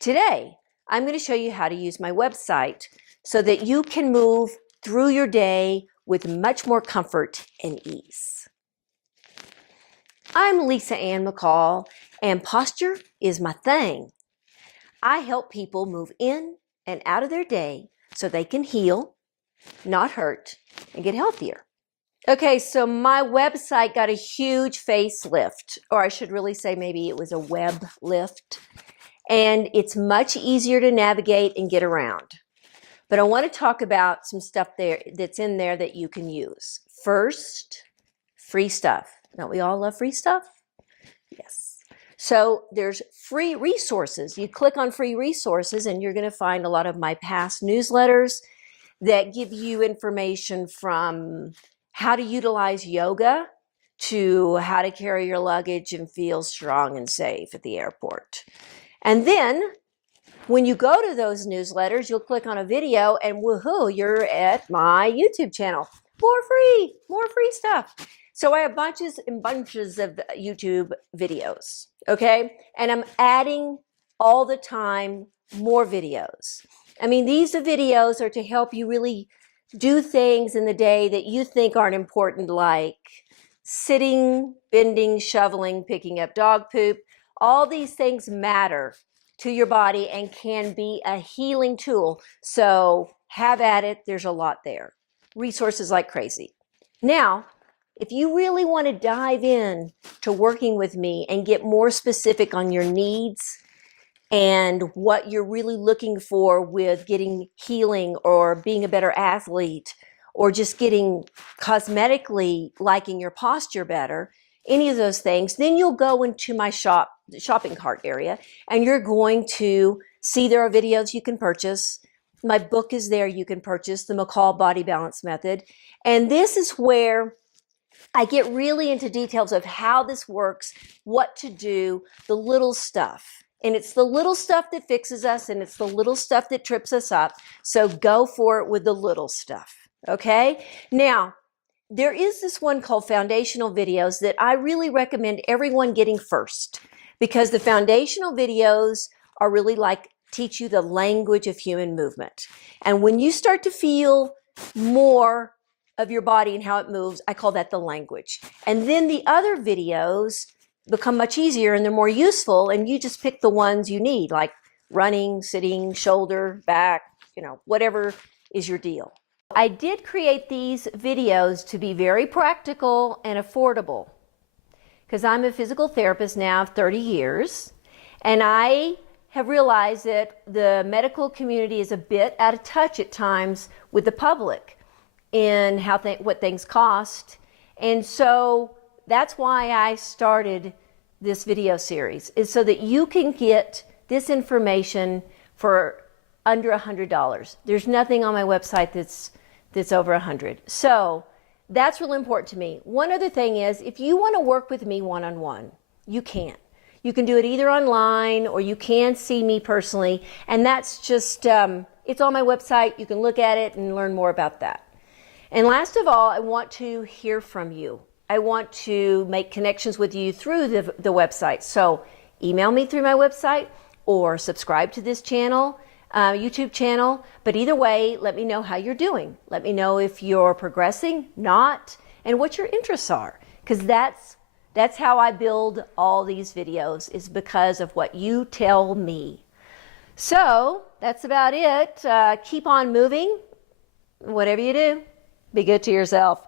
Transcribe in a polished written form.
Today, I'm going to show you how to use my website so that you can move through your day with much more comfort and ease. I'm LisaAnn McCall, and posture is my thing. I help people move in and out of their day so they can heal, not hurt, and get healthier. Okay, so my website got a huge facelift, or I should really say maybe it was a web lift, and it's much easier to navigate and get around. But I want to talk about some stuff there that's in there that you can use. First, free stuff. Don't we all love free stuff? Yes. So there's free resources. You click on free resources and you're going to find a lot of my past newsletters that give you information from how to utilize yoga to how to carry your luggage and feel strong and safe at the airport. And then when you go to those newsletters, you'll click on a video and woohoo, you're at my YouTube channel. More free stuff. So I have bunches and bunches of YouTube videos, okay? And I'm adding all the time more videos. I mean, these videos are to help you really do things in the day that you think aren't important, like sitting, bending, shoveling, picking up dog poop. All these things matter to your body and can be a healing tool. So have at it. There's a lot there. Resources like crazy. Now, if you really want to dive in to working with me and get more specific on your needs and what you're really looking for with getting healing or being a better athlete or just getting cosmetically liking your posture better, any of those things, then you'll go into my shopping cart area and you're going to see there are videos you can purchase. My book is there you can purchase, the McCall Body Balance Method. And this is where I get really into details of how this works, what to do, the little stuff. And it's the little stuff that fixes us and it's the little stuff that trips us up. So go for it with the little stuff, okay? Now, there is this one called Foundational Videos that I really recommend everyone getting first because the foundational videos are really like teach you the language of human movement. And when you start to feel more of your body and how it moves, I call that the language. And then the other videos become much easier and they're more useful and you just pick the ones you need, like running, sitting, shoulder, back, whatever is your deal. I did create these videos to be very practical and affordable because I'm a physical therapist now of 30 years and I have realized that the medical community is a bit out of touch at times with the public in what things cost. And so that's why I started this video series, is so that you can get this information for under $100. There's nothing on my website that's over $100. So that's really important to me. One other thing is, if you want to work with me one-on-one, you can. You can do it either online or you can see me personally. And that's just, it's on my website. You can look at it and learn more about that. And last of all, I want to hear from you. I want to make connections with you through the website. So email me through my website or subscribe to this channel, YouTube channel. But either way, let me know how you're doing. Let me know if you're progressing, not, and what your interests are. Because that's how I build all these videos, is because of what you tell me. So that's about it. Keep on moving. Whatever you do, be good to yourself.